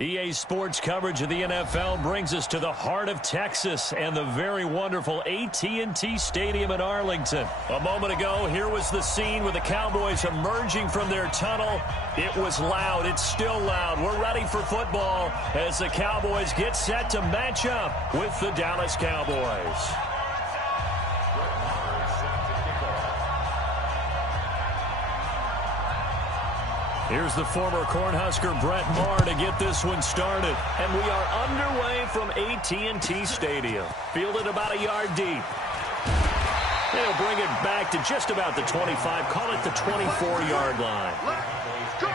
EA Sports coverage of the NFL brings us to the heart of Texas and the very wonderful AT&T Stadium in Arlington. A moment ago, here was the scene with the Cowboys emerging from their tunnel. It was loud. It's still loud. We're ready for football as the Cowboys get set to match up with the Dallas Cowboys. Here's the former Cornhusker Brett Maher to get this one started. And we are underway from AT&T Stadium. Fielded about a yard deep. They'll bring it back to just about the 25. Call it the 24-yard line. Let's go.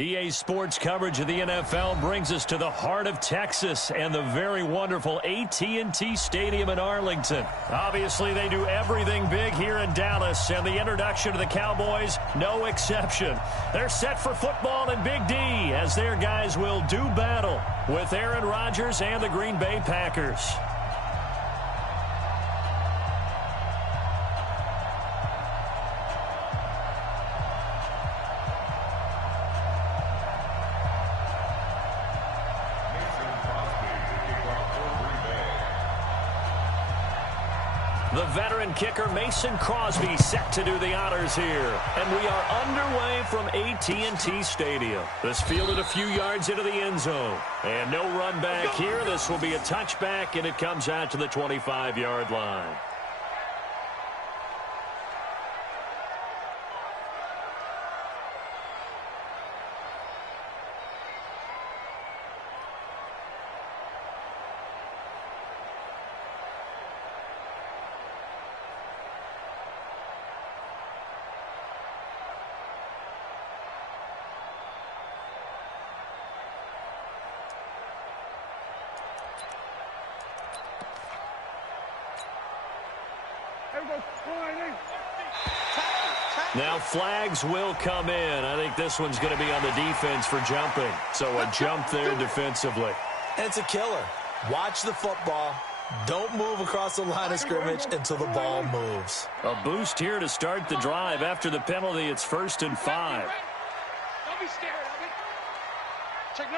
EA Sports coverage of the NFL brings us to the heart of Texas and the very wonderful AT&T Stadium in Arlington. Obviously, they do everything big here in Dallas, and the introduction of the Cowboys, no exception. They're set for football in Big D as their guys will do battle with Aaron Rodgers and the Green Bay Packers. The veteran kicker Mason Crosby set to do the honors here. And we are underway from AT&T Stadium. This fielded a few yards into the end zone. And no run back here. This will be a touchback, and it comes out to the 25-yard line. Now flags will come in. I think this one's going to be on the defense for jumping. So a jump there defensively. It's a killer. Watch the football. Don't move across the line of scrimmage until the ball moves. A boost here to start the drive. After the penalty, it's 1st and 5. Don't be scared of it. Check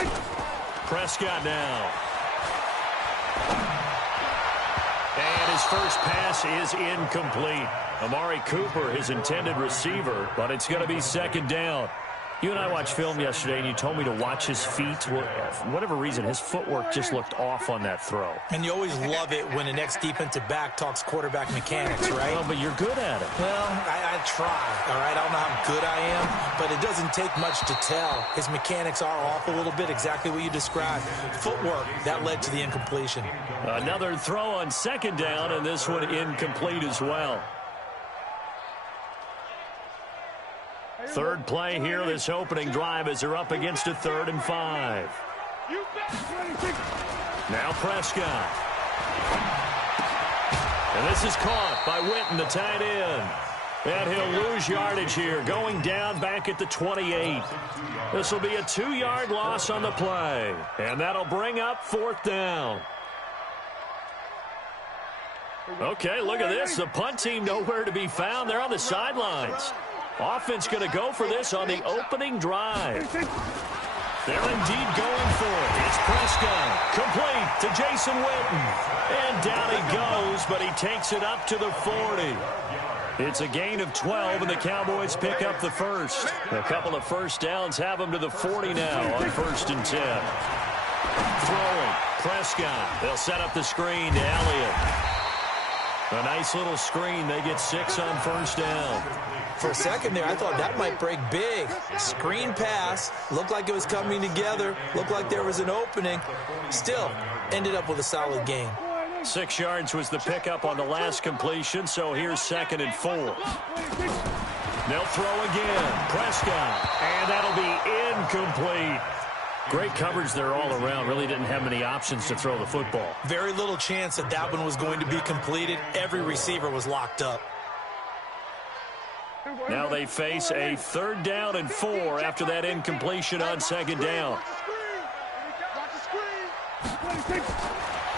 9. Prescott now. And his first pass is incomplete. Amari Cooper, his intended receiver, but it's going to be 2nd down. You and I watched film yesterday, and you told me to watch his feet. Well, for whatever reason, his footwork just looked off on that throw. And you always love it when the next defensive back talks quarterback mechanics, right? Well, but you're good at it. Well, I try, all right? I don't know how good I am, but it doesn't take much to tell. His mechanics are off a little bit, exactly what you described. Footwork, that led to the incompletion. Another throw on 2nd down, and this one incomplete as well. Third play here, this opening drive, as they're up against a 3rd and 5. Now Prescott. And this is caught by Witten, the tight end. And he'll lose yardage here, going down back at the 28. This will be a 2-yard loss on the play. And that'll bring up 4th down. Okay, look at this. The punt team nowhere to be found. They're on the sidelines. Offense going to go for this on the opening drive. They're indeed going for it. It's Prescott. Complete to Jason Witten. And down he goes, but he takes it up to the 40. It's a gain of 12, and the Cowboys pick up the first. A couple of first downs have them to the 40 now on 1st and 10. Throwing. Prescott. They'll set up the screen to Elliott. A nice little screen. They get 6 on 1st down. For a second there, I thought that might break big. Screen pass. Looked like it was coming together. Looked like there was an opening. Still, ended up with a solid gain. 6 yards was the pickup on the last completion, so here's 2nd and 4. They'll throw again. Prescott. And that'll be incomplete. Great coverage there all around. Really didn't have many options to throw the football. Very little chance that that one was going to be completed. Every receiver was locked up. Now they face a 3rd down and 4 after that incompletion on 2nd down.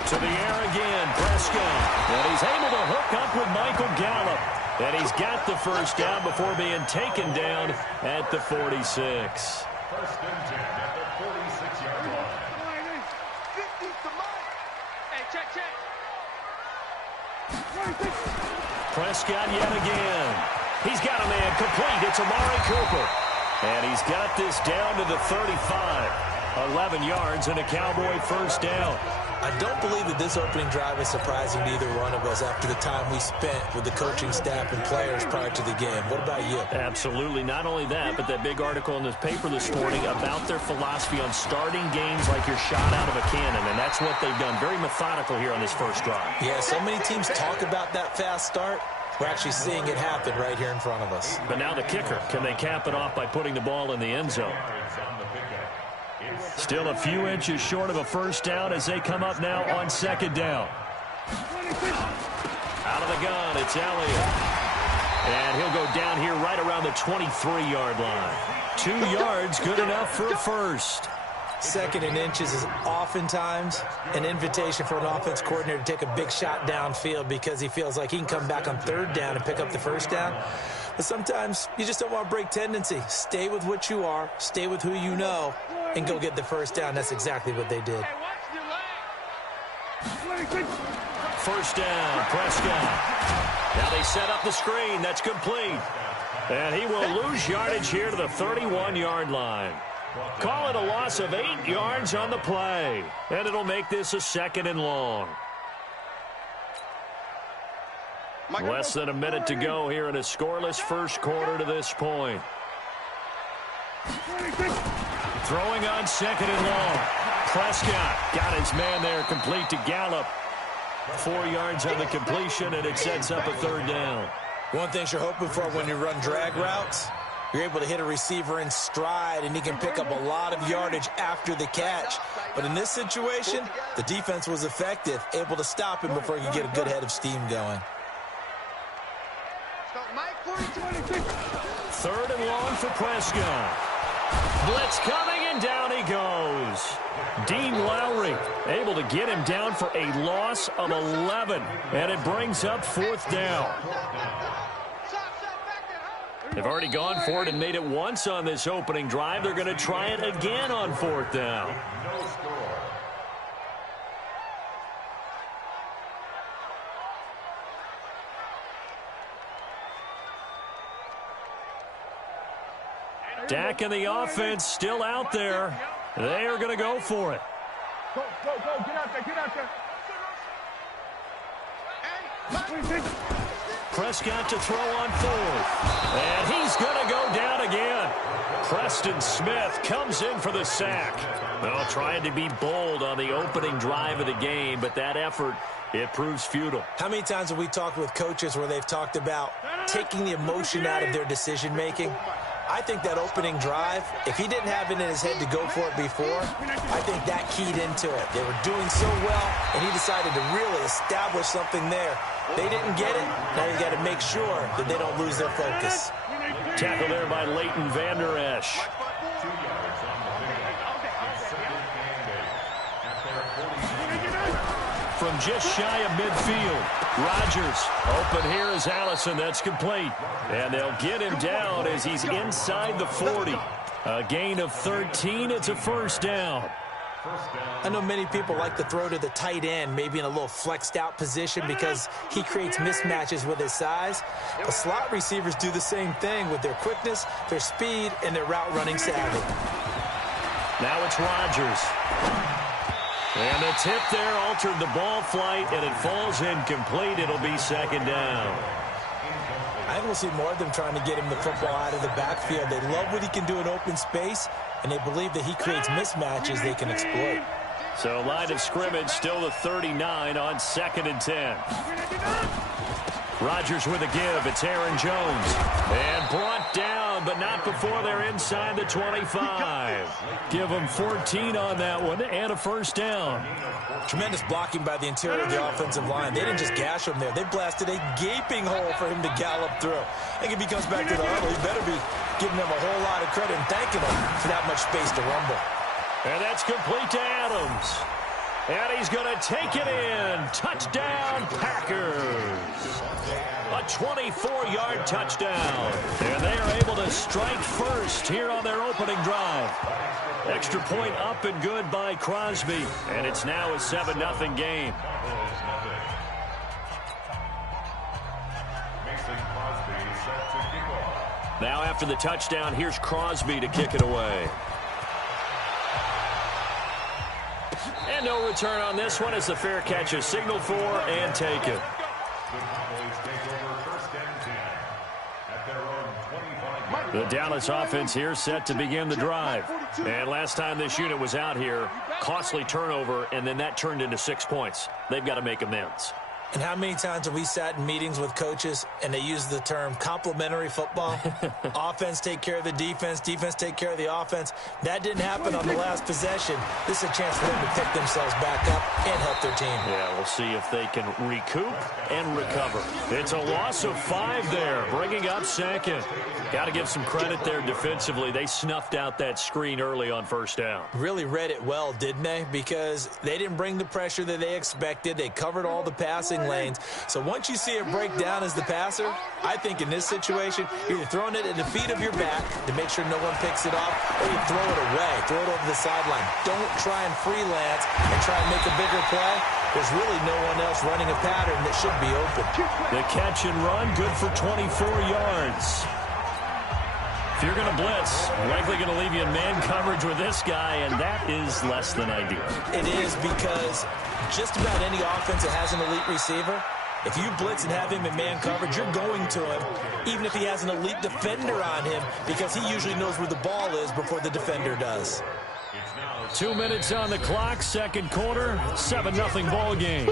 To the air again, Prescott. And he's able to hook up with Michael Gallup. And he's got the 1st down before being taken down at the 46. 1st and 10 at the 46-yard line. Hey, check. Prescott yet again. He's got a man complete. It's Amari Cooper. And he's got this down to the 35. 11 yards and a Cowboy 1st down. I don't believe that this opening drive is surprising to either one of us after the time we spent with the coaching staff and players prior to the game. What about you? Absolutely. Not only that, but that big article in the paper this morning about their philosophy on starting games like you're shot out of a cannon, and that's what they've done. Very methodical here on this first drive. Yeah, so many teams talk about that fast start. We're actually seeing it happen right here in front of us. But now the kicker. Can they cap it off by putting the ball in the end zone? Still a few inches short of a 1st down as they come up now on 2nd down. Out of the gun, it's Elliott. And he'll go down here right around the 23-yard line. 2 yards, good enough for a 1st. 2nd and inches is oftentimes an invitation for an offense coordinator to take a big shot downfield because he feels like he can come back on 3rd down and pick up the 1st down. But sometimes you just don't want to break tendency. Stay with what you are, stay with who you know, and go get the 1st down. That's exactly what they did. 1st down, Prescott. Now they set up the screen. That's complete. And he will lose yardage here to the 31-yard line. Call it a loss of 8 yards on the play. And it'll make this a 2nd and long. Less than a minute to go here in a scoreless first quarter to this point. Throwing on 2nd and long. Prescott got his man there, complete to Gallup. 4 yards on the completion, and it sets up a 3rd down. One thing you're hoping for when you run drag routes, you're able to hit a receiver in stride, and he can pick up a lot of yardage after the catch. But in this situation, the defense was effective, able to stop him before he could get a good head of steam going. 3rd and long for Prescott. Blitz coming, and down he goes. Dean Lowry able to get him down for a loss of 11, and it brings up 4th down. They've already gone for it and made it once on this opening drive. They're going to try it again on 4th down. Dak and the offense still out there. They are going to go for it. Go, get out there. Prescott to throw on 4th. And he's going to go down again. Preston Smith comes in for the sack. Well, trying to be bold on the opening drive of the game, but that effort, it proves futile. How many times have we talked with coaches where they've talked about taking the emotion out of their decision-making? I think that opening drive, if he didn't have it in his head to go for it before, I think that keyed into it. They were doing so well, and he decided to really establish something there. They didn't get it. Now you got to make sure that they don't lose their focus. Tackle there by Leighton Vander Esch. From just shy of midfield, Rodgers. Open here is Allison. That's complete. And they'll get him down as he's inside the 40. A gain of 13. It's a first down. I know many people like to throw to the tight end, maybe in a little flexed out position because he creates mismatches with his size. But slot receivers do the same thing with their quickness, their speed, and their route running savvy. Now it's Rodgers. And the tip there altered the ball flight, and it falls incomplete. It'll be second down. I think we'll see more of them trying to get him the football out of the backfield. They love what he can do in open space, and they believe that he creates mismatches they can exploit. So line of scrimmage still the 39 on 2nd and 10. Rodgers with a give. It's Aaron Jones. And brought down, but not before they're inside the 25. Give them 14 on that one and a first down. Tremendous blocking by the interior of the offensive line. They didn't just gash him there. They blasted a gaping hole for him to gallop through. I think if he comes back to the huddle, he better be giving them a whole lot of credit and thanking them for that much space to rumble. And that's complete to Adams. And he's going to take it in. Touchdown, Packers. A 24-yard touchdown. And they are able to strike first here on their opening drive. Extra point up and good by Crosby. And it's now a 7-0 game. Now after the touchdown, here's Crosby to kick it away. And no return on this one as the fair catch is signaled for and taken. The Dallas offense here set to begin the drive. And last time this unit was out here, costly turnover, and then that turned into 6 points. They've got to make amends. And how many times have we sat in meetings with coaches and they use the term complementary football? Offense take care of the defense, defense take care of the offense. That didn't happen on the last possession. This is a chance for them to pick themselves back up and help their team. Yeah, we'll see if they can recoup and recover. It's a loss of 5 there, bringing up second. Got to give some credit there defensively. They snuffed out that screen early on first down. Really read it well, didn't they? Because they didn't bring the pressure that they expected. They covered all the passing lanes. So once you see it break down as the passer, I think in this situation, you're either throwing it at the feet of your back to make sure no one picks it off, or you throw it away, throw it over the sideline. Don't try and freelance and try and make a bigger play. There's really no one else running a pattern that should be open. The catch and run, good for 24 yards. If you're going to blitz, likely going to leave you in man coverage with this guy, and that is less than ideal. It is, because just about any offense that has an elite receiver, if you blitz and have him in man coverage, you're going to him, even if he has an elite defender on him, because he usually knows where the ball is before the defender does. 2 minutes on the clock, second quarter, 7-0 ball game.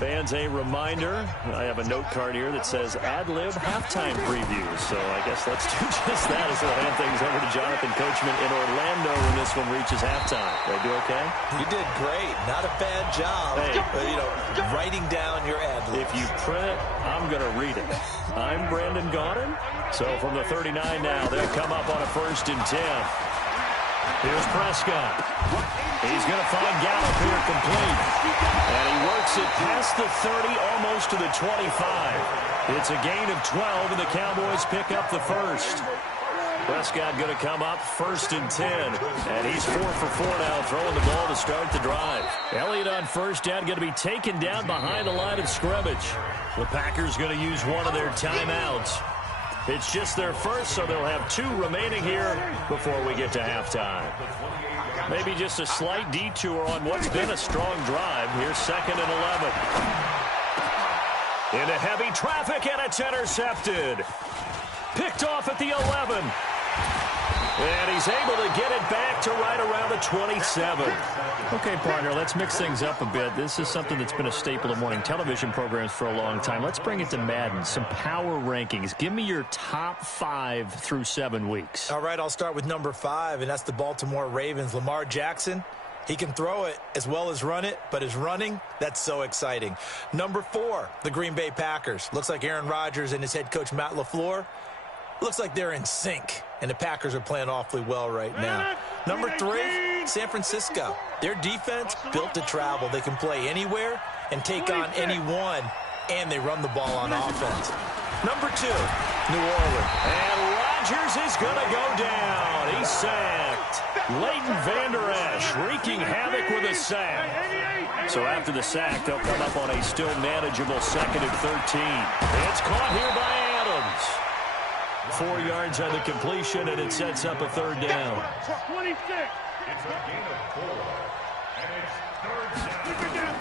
Fans, a reminder, I have a note card here that says ad-lib halftime previews. So I guess let's do just that as we'll hand things over to Jonathan Coachman in Orlando when this one reaches halftime. Did I do okay? You did great. Not a bad job. Hey. Writing down your ad-libs. If you print it, I'm going to read it. I'm Brandon Gaudin. So from the 39 now, they'll come up on a 1st and 10. Here's Prescott. He's going to find Gallup here complete. And he works it past the 30, almost to the 25. It's a gain of 12, and the Cowboys pick up the first. Prescott going to come up 1st and 10. And he's 4 for 4 now, throwing the ball to start the drive. Elliott on first down, going to be taken down behind the line of scrimmage. The Packers going to use one of their timeouts. It's just their first, so they'll have 2 remaining here before we get to halftime. Maybe just a slight detour on what's been a strong drive. Here's 2nd and 11. Into heavy traffic, and it's intercepted. Picked off at the 11. And he's able to get it back to right around the 27. Okay, partner, let's mix things up a bit. This is something that's been a staple of morning television programs for a long time. Let's bring it to Madden, some power rankings. Give me your top 5 through 7 weeks. All right, I'll start with number 5, and that's the Baltimore Ravens. Lamar Jackson, he can throw it as well as run it, but his running, that's so exciting. Number 4, the Green Bay Packers. Looks like Aaron Rodgers and his head coach, Matt LaFleur, looks like they're in sync, and the Packers are playing awfully well right now. Number 3, San Francisco. Their defense built to travel. They can play anywhere and take on anyone, and they run the ball on offense. Number 2, New Orleans. And Rodgers is going to go down. He's sacked. Leighton Vander Esch wreaking havoc with a sack. So after the sack, they'll come up on a still manageable 2nd and 13. It's caught here by Adams. 4 yards on the completion, and it sets up a 3rd down. 26. It's a gain of 4. And it's 3rd down.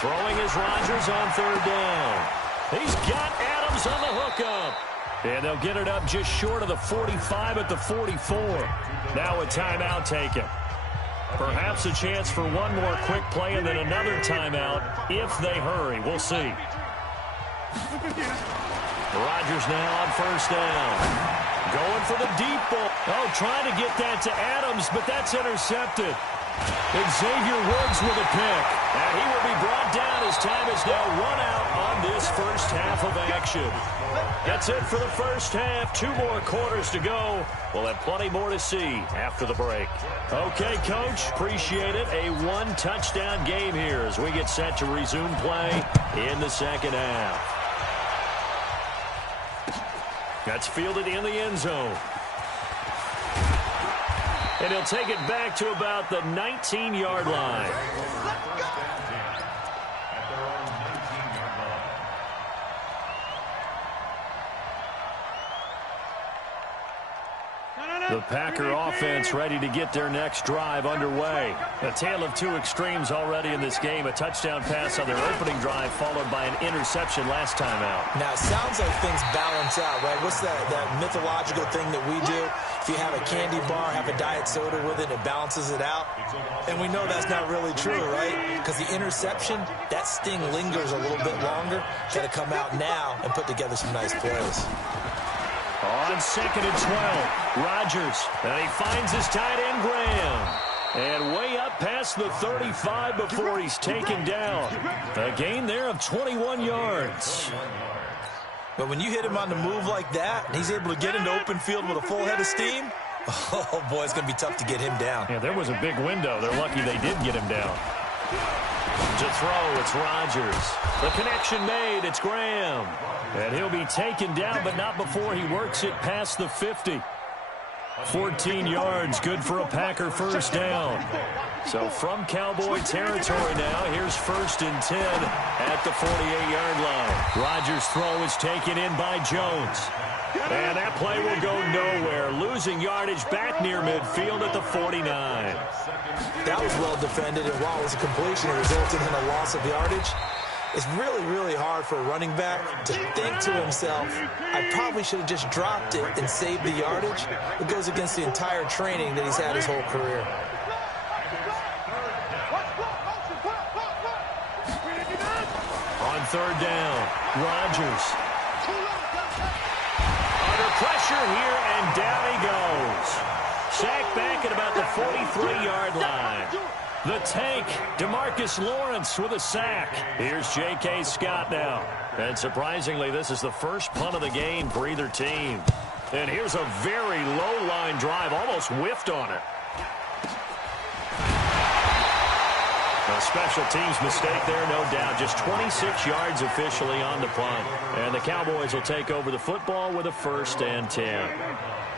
Throwing is Rodgers on 3rd down. He's got Adams on the hookup. And they'll get it up just short of the 45 at the 44. Now a timeout taken. Perhaps a chance for one more quick play and then another timeout if they hurry. We'll see. Rodgers now on 1st down. Going for the deep ball. Oh, trying to get that to Adams, but that's intercepted. Xavier Woods with a pick. And he will be brought down as time is now run out on this first half of action. That's it for the first half. 2 more quarters to go. We'll have plenty more to see after the break. Okay, Coach, appreciate it. A 1-touchdown game here as we get set to resume play in the second half. That's fielded in the end zone. And he'll take it back to about the 19-yard line. The Packer offense ready to get their next drive underway. A tale of 2 extremes already in this game. A touchdown pass on their opening drive followed by an interception last time out. Now, it sounds like things balance out, right? What's that mythological thing that we do? If you have a candy bar, have a diet soda with it, it balances it out. And we know that's not really true, right? Because the interception, that sting lingers a little bit longer. Got to come out now and put together some nice plays. On 2nd and 12, Rodgers, and he finds his tight end, Graham. And way up past the 35 before he's taken down. A gain there of 21 yards. But when you hit him on the move like that, and he's able to get into open field with a full head of steam, oh, boy, it's going to be tough to get him down. Yeah, there was a big window. They're lucky they did get him down. To throw, it's Rodgers. The connection made, it's Graham. And he'll be taken down, but not before he works it past the 50. 14 yards, good for a Packer first down. So from Cowboy territory now, here's 1st and 10 at the 48-yard line. Rodgers' throw is taken in by Jones. And that play will go nowhere, losing yardage back near midfield at the 49. That was well defended, and while it was a completion, it resulted in a loss of yardage. It's really, really hard for a running back to think to himself, I probably should have just dropped it and saved the yardage. It goes against the entire training that he's had his whole career. On 3rd down, Rodgers. Under pressure here, and down he goes. Sacked back at about the 43-yard line. The tank, DeMarcus Lawrence with a sack. Here's J.K. Scott now. And surprisingly, this is the first punt of the game for either team. And here's a very low-line drive, almost whiffed on it. A special teams mistake there, no doubt. Just 26 yards officially on the punt. And the Cowboys will take over the football with a 1st and 10.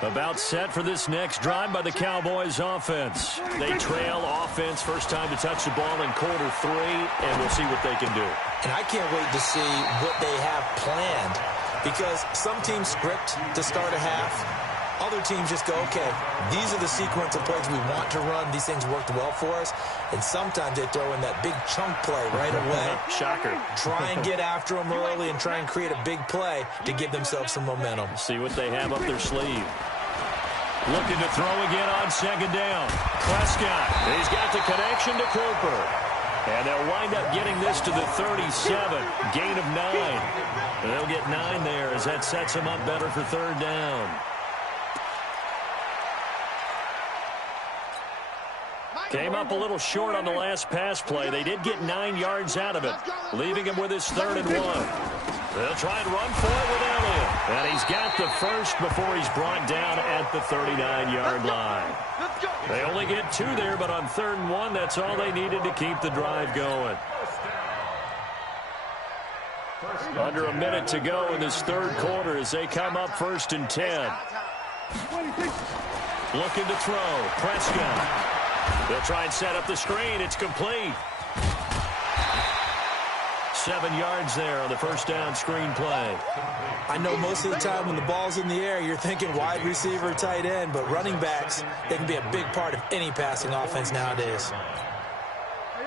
About set for this next drive by the Cowboys offense. They trail offense, first time to touch the ball in quarter 3, and we'll see what they can do. And I can't wait to see what they have planned, because some teams script to start a half. Other teams just go, okay, these are the sequence of plays we want to run. These things worked well for us. And sometimes they throw in that big chunk play right away. Shocker. Try and get after them early and try and create a big play to give themselves some momentum. See what they have up their sleeve. Looking to throw again on second down. Prescott, he's got the connection to Cooper. And they'll wind up getting this to the 37. Gain of 9. They'll get 9 there as that sets them up better for third down. Came up a little short on the last pass play. They did get 9 yards out of it, leaving him with his 3rd and 1. They'll try and run for it with Elliott. And he's got the first before he's brought down at the 39-yard line. They only get 2 there, but on 3rd and 1, that's all they needed to keep the drive going. Under a minute to go in this 3rd quarter as they come up 1st and 10. Looking to throw. Prescott. They'll try and set up the screen. It's complete. 7 yards there on the first down screen play. I know most of the time when the ball's in the air, you're thinking wide receiver, tight end, but running backs, they can be a big part of any passing offense nowadays.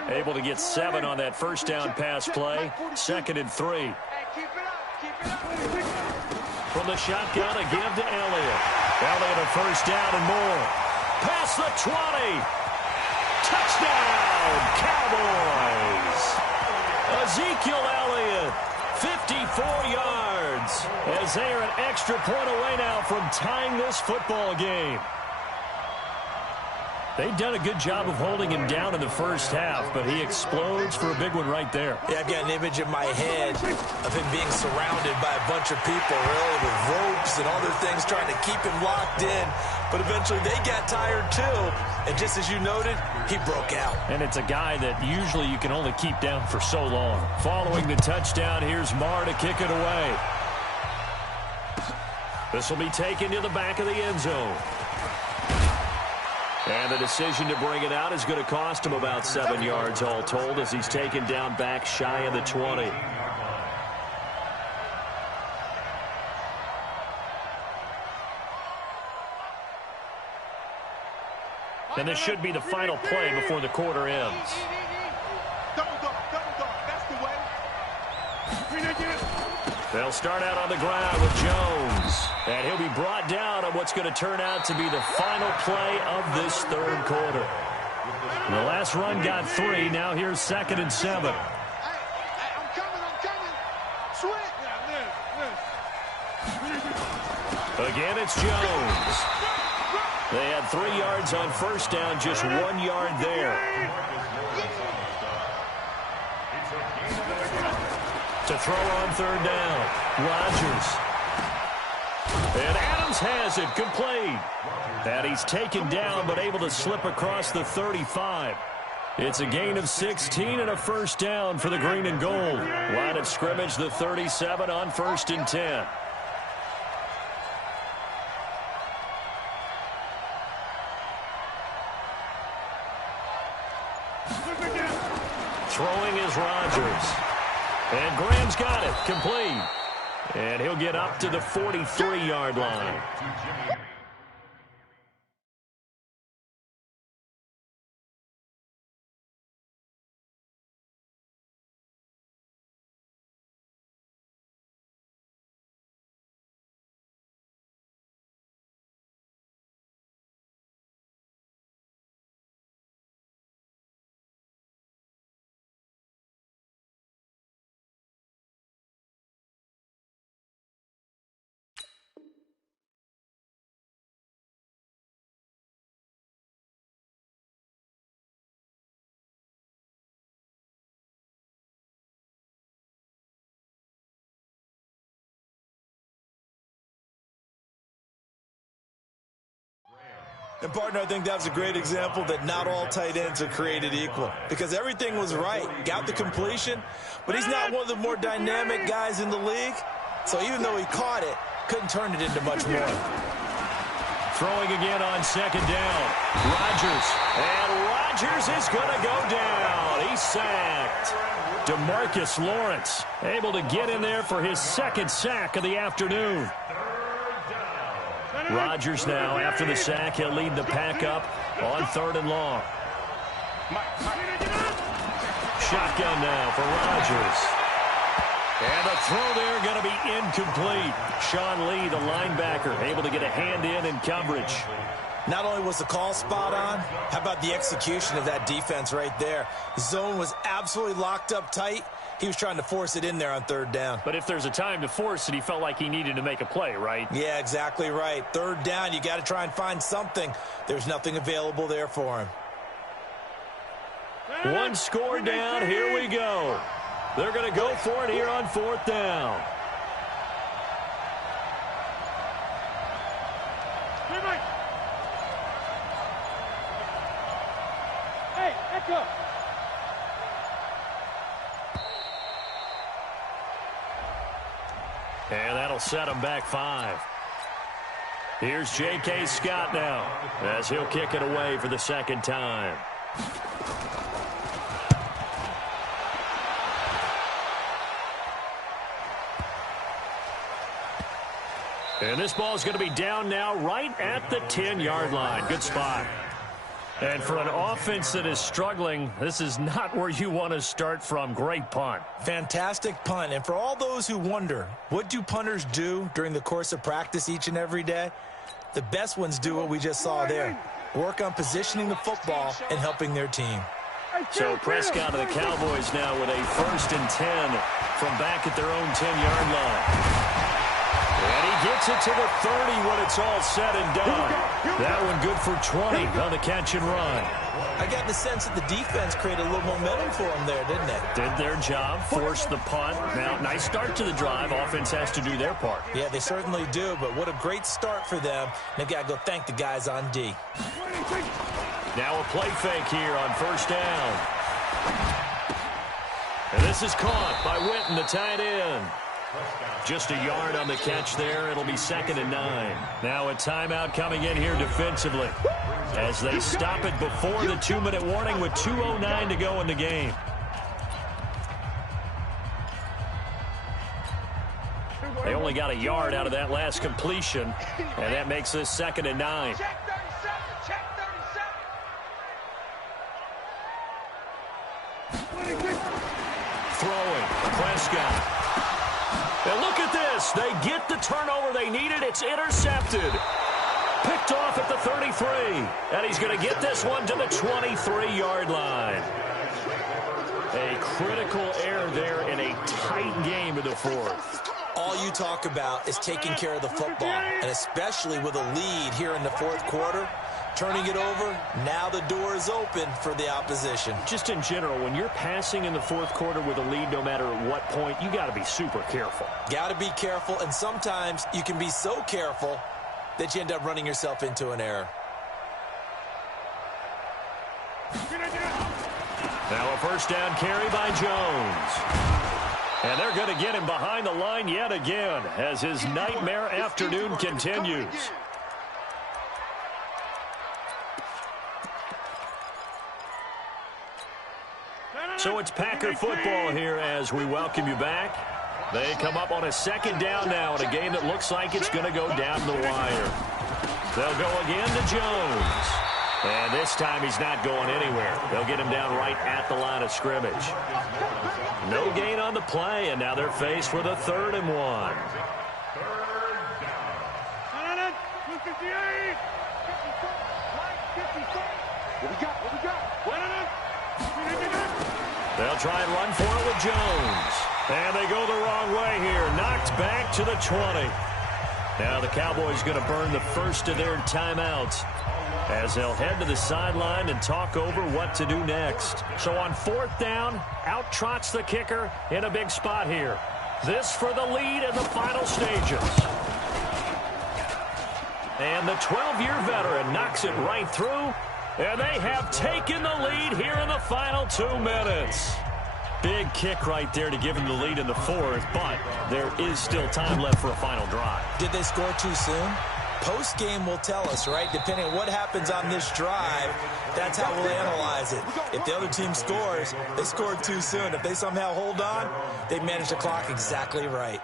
Able to get 7 on that first down pass play. 2nd and 3. From the shotgun, a give to Elliott. Elliott a first down and more. Past the 20. Touchdown, Cowboys. Ezekiel Elliott, 54 yards, as they are an extra point away now from tying this football game. They've done a good job of holding him down in the first half, but he explodes for a big one right there. Yeah, I've got an image in my head of him being surrounded by a bunch of people, really, with ropes and other things trying to keep him locked in. But eventually they got tired too, and just as you noted, he broke out. And it's a guy that usually you can only keep down for so long. Following the touchdown, here's Marr to kick it away. This will be taken to the back of the end zone. And the decision to bring it out is going to cost him about 7 yards all told as he's taken down back shy of the 20. And this should be the final play before the quarter ends. They'll start out on the ground with Jones. And he'll be brought down on what's going to turn out to be the final play of this 3rd quarter. And the last run got 3. Now here's 2nd and 7. Again, it's Jones. They had 3 yards on first down, just 1 yard there. To throw on 3rd down, Rodgers. And Adams has it, complete. And he's taken down, but able to slip across the 35. It's a gain of 16 and a first down for the green and gold. Line of scrimmage, the 37 on 1st and 10. Throwing is Rodgers. And Graham's got it, complete. And he'll get up to the 43-yard line. And, partner, I think that was a great example that not all tight ends are created equal because everything was right. Got the completion, but he's not one of the more dynamic guys in the league. So even though he caught it, couldn't turn it into much more. Throwing again on 2nd down. Rodgers. And Rodgers is going to go down. He's sacked. DeMarcus Lawrence able to get in there for his 2nd sack of the afternoon. Rodgers now, after the sack, he'll lead the pack up on 3rd and long. Shotgun now for Rodgers. And the throw there going to be incomplete. Sean Lee, the linebacker, able to get a hand in coverage. Not only was the call spot on, how about the execution of that defense right there? The zone was absolutely locked up tight. He was trying to force it in there on third down. But if there's a time to force it, he felt like he needed to make a play, right? Yeah, exactly right. Third down, you got to try and find something. There's nothing available there for him. One score down. Here we go. They're going to go for it here on fourth down. Hey, Echo. And that'll set him back 5. Here's J.K. Scott now as he'll kick it away for the second time. And this ball is going to be down now right at the 10-yard line. Good spot. And for an offense that is struggling, this is not where you want to start from. Great punt. Fantastic punt. And for all those who wonder, what do punters do during the course of practice each and every day? The best ones do what we just saw there. Work on positioning the football and helping their team. So Prescott of the Cowboys now with a 1st and 10 from back at their own 10-yard line. And he gets it to the 30 when it's all said and done. That one good for 20 on the catch and run. I got the sense that the defense created a little momentum for them there, didn't they? Did their job, forced the punt. Now, nice start to the drive. Offense has to do their part. Yeah, they certainly do, but what a great start for them. They've got to go thank the guys on D. Now a play fake here on first down. And this is caught by Witten, the tight end. Just a yard on the catch there. It'll be 2nd and 9. Now a timeout coming in here defensively as they stop it before the 2-minute warning with 2:09 to go in the game. They only got a yard out of that last completion, and that makes this 2nd and 9. Throwing, Prescott. And look at this. They get the turnover they needed. It's intercepted. Picked off at the 33. And he's going to get this one to the 23-yard line. A critical error there in a tight game in the 4th. All you talk about is taking care of the football, and especially with a lead here in the 4th quarter. Turning it over, now the door is open for the opposition. Just in general, when you're passing in the 4th quarter with a lead, no matter at what point, you got to be super careful. Got to be careful, and sometimes you can be so careful that you end up running yourself into an error. Now a first down carry by Jones. And they're going to get him behind the line yet again as his nightmare afternoon continues. So it's Packer football here as we welcome you back. They come up on a 2nd down now in a game that looks like it's going to go down the wire. They'll go again to Jones. And this time he's not going anywhere. They'll get him down right at the line of scrimmage. No gain on the play, and now they're faced with a 3rd and 1. They'll try and run for it with Jones. And they go the wrong way here. Knocked back to the 20. Now the Cowboys going to burn the first of their timeouts as they'll head to the sideline and talk over what to do next. So on 4th down, out trots the kicker in a big spot here. This for the lead in the final stages. And the 12-year veteran knocks it right through. And they have taken the lead here in the final 2 minutes. Big kick right there to give them the lead in the 4th, but there is still time left for a final drive. Did they score too soon? Post-game will tell us, right? Depending on what happens on this drive, that's how we'll analyze it. If the other team scores, they scored too soon. If they somehow hold on, they manage the clock exactly right.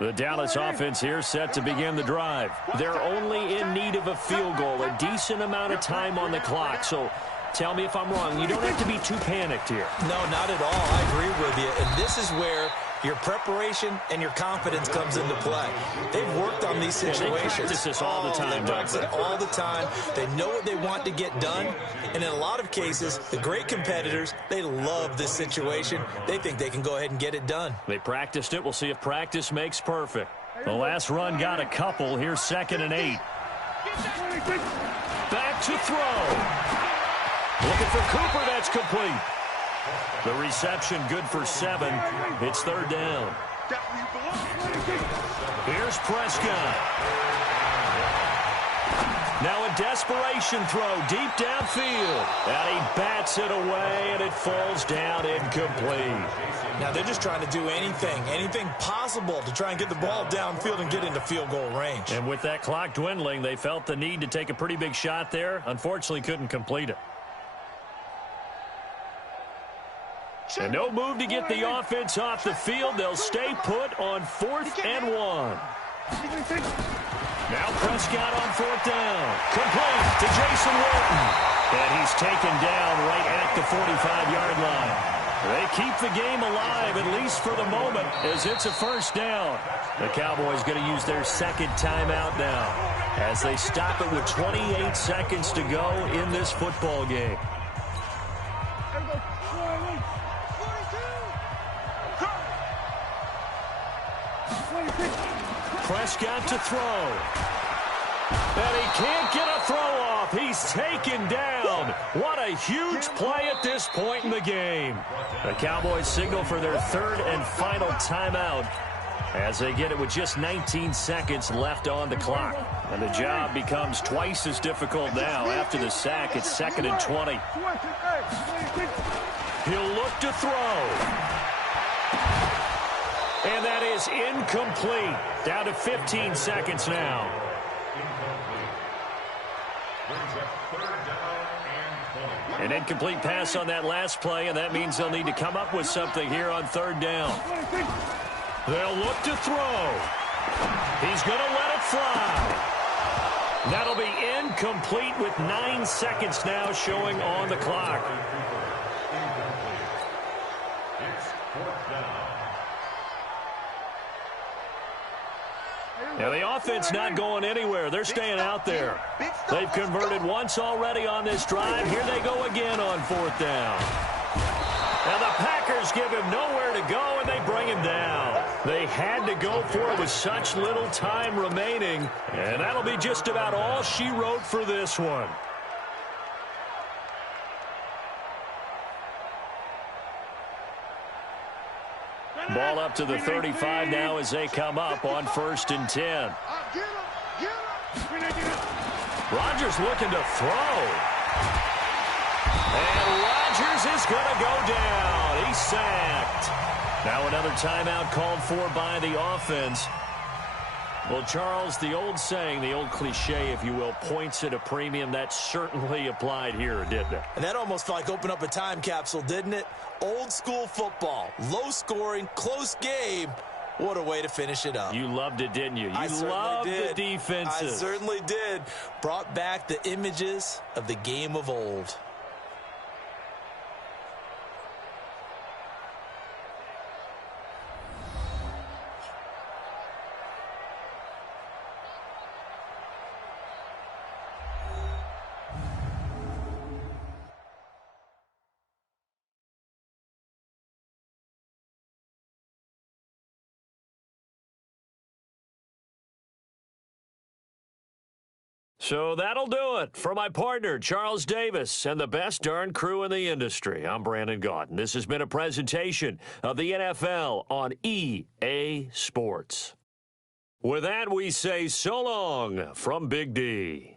The Dallas offense here set to begin the drive. They're only in need of a field goal, a decent amount of time on the clock. So Tell me if I'm wrong. You don't have to be too panicked here. No, not at all. I agree with you. And this is where your preparation and your confidence comes into play. They've worked on these situations. They practice this all the time. They practice it all the time. They know what they want to get done. And in a lot of cases, the great competitors, they love this situation. They think they can go ahead and get it done. They practiced it. We'll see if practice makes perfect. The last run got a couple. Here's 2nd and 8. Back to throw. Looking for Cooper. That's complete. The reception good for 7. It's 3rd down. Here's Prescott. Now a desperation throw deep downfield. And he bats it away, and it falls down incomplete. Now they're just trying to do anything possible to try and get the ball downfield and get into field goal range. And with that clock dwindling, they felt the need to take a pretty big shot there. Unfortunately, couldn't complete it. And no move to get the offense off the field. They'll stay put on 4th and 1. Now Prescott on 4th down. Complete to Jason Witten. And he's taken down right at the 45-yard line. They keep the game alive, at least for the moment, as it's a 1st down. The Cowboys going to use their 2nd timeout now as they stop it with 28 seconds to go in this football game. Prescott to throw. And he can't get a throw off. He's taken down. What a huge play at this point in the game. The Cowboys signal for their 3rd and final timeout as they get it with just 19 seconds left on the clock. And the job becomes twice as difficult now. After the sack, it's 2nd and 20. He'll look to throw. And that is incomplete. Down to 15 seconds now. An incomplete pass on that last play, and that means they'll need to come up with something here on 3rd down. They'll look to throw. He's going to let it fly. That'll be incomplete with 9 seconds now showing on the clock. Now, the offense not going anywhere. They're staying out there. They've converted once already on this drive. Here they go again on 4th down. And the Packers give him nowhere to go, and they bring him down. They had to go for it with such little time remaining, and that'll be just about all she wrote for this one. Ball up to the 35 now as they come up on 1st and 10. Rodgers looking to throw. And Rodgers is going to go down. He's sacked. Now another timeout called for by the offense. Well, Charles, the old saying, the old cliche, if you will, points at a premium, that certainly applied here, didn't it? And that almost felt like opened up a time capsule, didn't it? Old school football, low scoring, close game. What a way to finish it up. You loved it, didn't you? You loved the defenses. I certainly did. Brought back the images of the game of old. So that'll do it for my partner, Charles Davis, and the best darn crew in the industry. I'm Brandon Gaudin. This has been a presentation of the NFL on EA Sports. With that, we say so long from Big D.